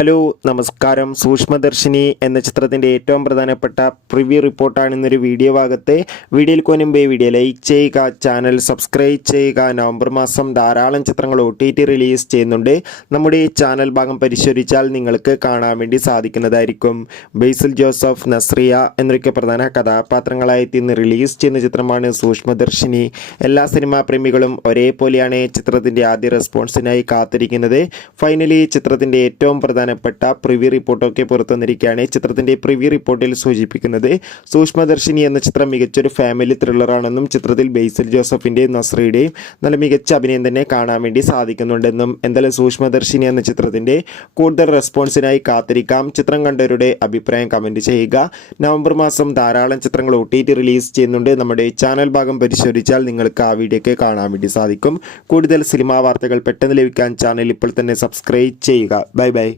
Hello നമസ്കാരം. സൂക്ഷ്മദർശിനി എന്ന ചിത്രത്തിൻ്റെ ഏറ്റവും പ്രധാനപ്പെട്ട പ്രിവ്യൂ റിപ്പോർട്ടാണ് ഇന്നൊരു വീഡിയോ ഭാഗത്ത്. വീഡിയോയിൽ മുൻപേ വീഡിയോ ലൈക്ക് ചെയ്യുക, ചാനൽ സബ്സ്ക്രൈബ് ചെയ്യുക. നവംബർ മാസം ധാരാളം ചിത്രങ്ങൾ OTT റിലീസ് ചെയ്യുന്നുണ്ട്. നമ്മുടെ ഈ ചാനൽ ഭാഗം പരിശോധിച്ചാൽ നിങ്ങൾക്ക് കാണാൻ വേണ്ടി സാധിക്കുന്നതായിരിക്കും. ബേസിൽ ജോസഫ്, നസ്രിയ എന്നൊക്കെ പ്രധാന കഥാപാത്രങ്ങളായി ഇന്ന് റിലീസ് ചെയ്യുന്ന ചിത്രമാണ് സൂക്ഷ്മദർശിനി. എല്ലാ സിനിമാ പ്രേമികളും ഒരേപോലെയാണ് ചിത്രത്തിൻ്റെ ആദ്യ റെസ്പോൺസിനായി കാത്തിരിക്കുന്നത്. ഫൈനലി ചിത്രത്തിൻ്റെ ഏറ്റവും പ്രധാനപ്പെട്ട പ്രിവ്യൂ റിപ്പോർട്ടൊക്കെ പുറത്തുവന്നിരിക്കുകയാണ്. ചിത്രത്തിൻ്റെ പ്രിവ്യൂ റിപ്പോർട്ടിൽ സൂചിപ്പിക്കുന്നത് സൂക്ഷ്മദർശിനി എന്ന ചിത്രം മികച്ചൊരു ഫാമിലി ത്രില്ലറാണെന്നും ചിത്രത്തിൽ ബേസിൽ ജോസഫിൻ്റെയും നസ്രിയുടെയും നല്ല മികച്ച അഭിനയം തന്നെ കാണാൻ വേണ്ടി സാധിക്കുന്നുണ്ടെന്നും എന്തായാലും സൂക്ഷ്മദർശിനി എന്ന ചിത്രത്തിൻ്റെ കൂടുതൽ റെസ്പോൺസിനായി കാത്തിരിക്കാം. ചിത്രം കണ്ടവരുടെ അഭിപ്രായം കമൻറ്റ് ചെയ്യുക. നവംബർ മാസം ധാരാളം ചിത്രങ്ങൾ OTT റിലീസ് ചെയ്യുന്നുണ്ട്. നമ്മുടെ ചാനൽ ഭാഗം പരിശോധിച്ചാൽ നിങ്ങൾക്ക് ആ വീഡിയോ ഒക്കെ കാണാൻ വേണ്ടി സാധിക്കും. കൂടുതൽ സിനിമാ വാർത്തകൾ പെട്ടെന്ന് ലഭിക്കാൻ ചാനൽ ഇപ്പോൾ തന്നെ സബ്സ്ക്രൈബ് ചെയ്യുക. Bye bye.